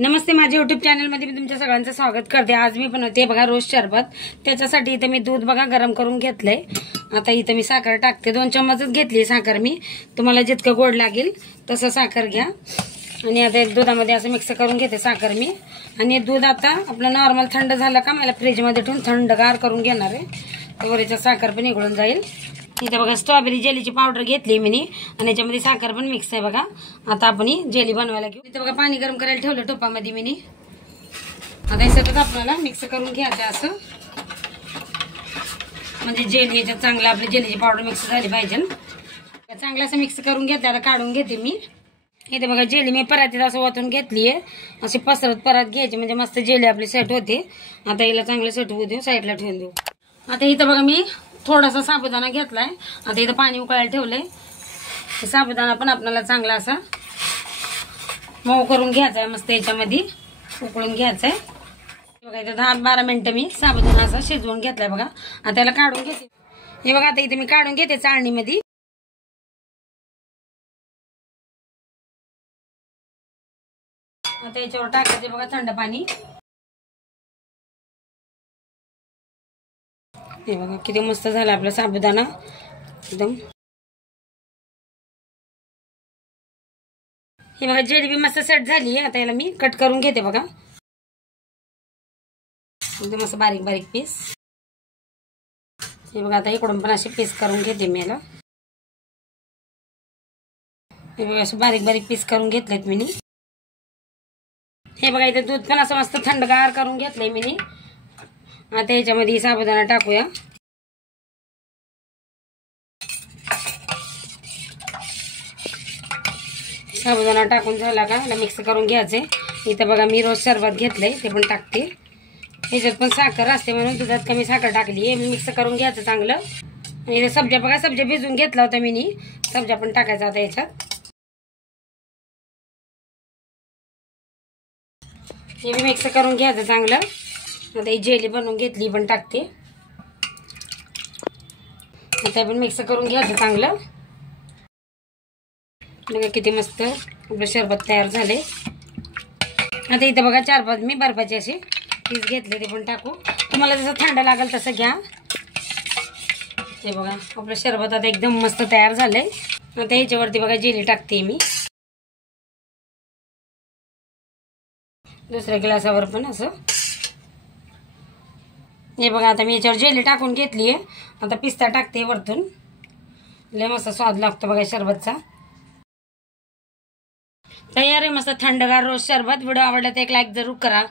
नमस्ते, माझ्या युट्यूब चॅनलमध्ये मी तुमच्या सगळ्यांचं स्वागत करते। आज मी बनवते बघा रोज शरबत। त्याच्यासाठी इथे मी दूध बघा गरम करून घेतलंय। आता इथे मी साखर टाकते, 2 चम्मचच घेतली साखर मी। तुम्हाला जितकं गोड लागेल तसं साखर घ्या। आणि आता दुधामध्ये असं मिक्स करून घेते साखर मी। आणि दूध आता आपलं नॉर्मल थंड झालं का मला फ्रीज मध्ये ठेवून थंडगार करून घेणार आहे, त्यावर साखर पण निघून जाईल। इथे बघा स्ट्रॉबेरी जेलीची पावडर घेतली मी आणि याच्यामध्ये साखर पण मिक्स आहे बघा। आता आपण जेली बनवायला घेऊ। इथे बघा पाणी गरम करायला ठेवलं टोपामध्ये मी। आता हे सगळं आपल्याला मिक्स करून घ्यायचं असं, म्हणजे जेली याच्यात चांगलं आपली जेलीची पावडर मिक्स झाली पाहिजे। चांगलं असं मिक्स करून घेते। आता काढून घेते मी। इथे बघा जेली मी परातीत असं ओतून घेतलीये, अशी पसरत परत घ्यायची म्हणजे मस्त जेली आपली सेट होते। आता हिला चांगलं सेट होऊ देऊ, साईडला ठेवून देऊ। आता इथे बघा मी थोडासा साबुदाणा घेतलाय। आता इथं पाणी उकळायला ठेवलंय। साबुदाणा पण आपल्याला चांगला असा मऊ करून घ्यायचा आहे, मस्त याच्यामध्ये उकळून घ्यायचा आहे बघा। इथं 10-12 मिनिटं मी साबुदाणा असा शिजवून घेतलाय बघा। आता त्याला काढून घेते हे बघा। आता इथे मी काढून घेते चाळणीमध्ये। आता याच्यावर टाकायचे बघा थंड पाणी। हे बघा किती मस्त झाला आपला साबुदाणा एकदम। हे बघा जेली मस्त सेट झाली आहे। आता याला मी कट करून घेते बघा, एकदम असं बारीक बारीक पीस। हे बघा आता इकडून पण असे पीस करून घेते मी याला। हे बघा असे बारीक बारीक पीस करून घेतलेत मी। हे बघा इथे दूध पण असं मस्त थंडगार करून घेतलंय मी। आता याच्यामध्ये साबुदाणा टाकूया। साबुदाणा टाकून झाला का याला मिक्स करून घ्यायचे। इथे बघा मी रोज शरबत घेतलंय ते पण टाकते। याच्यात पण साखर असते म्हणून दुधात कमी साखर टाकली आहे मी। मिक्स करून घ्यायचं चांगलं। आणि इथे सब्जा बघा, सब्जा भिजून घेतला होता मी। सब्जा पण टाकायचा आता याच्यात। हे मी मिक्स करून घ्यायचं चांगलं। आता ही जेली बनवून घेतली पण टाकते। आता पण मिक्स करून घ्यायचं चांगलं। बघा किती मस्त आपलं शरबत तयार झाले। आता इथे बघा 4-5 मी बर्फाचे असे पीस घेतले, ते पण टाकू। तुम्हाला जसं थंड लागेल तसं घ्या। ते बघा आपलं शरबत आता एकदम मस्त तयार झालंय। आता याच्यावरती बघा जेली टाकते मी दुसऱ्या ग्लासावर पण असं। हे बघा आता मी याच्यावर जेली टाकून घेतलीये। आता पिस्ता टाकते वरतून, लय मस्त स्वाद लागतो बघा शरबतचा। तयार आहे मस्त थंडगार रोज शरबत। व्हिडिओ आवडला तर एक लाईक जरूर करा।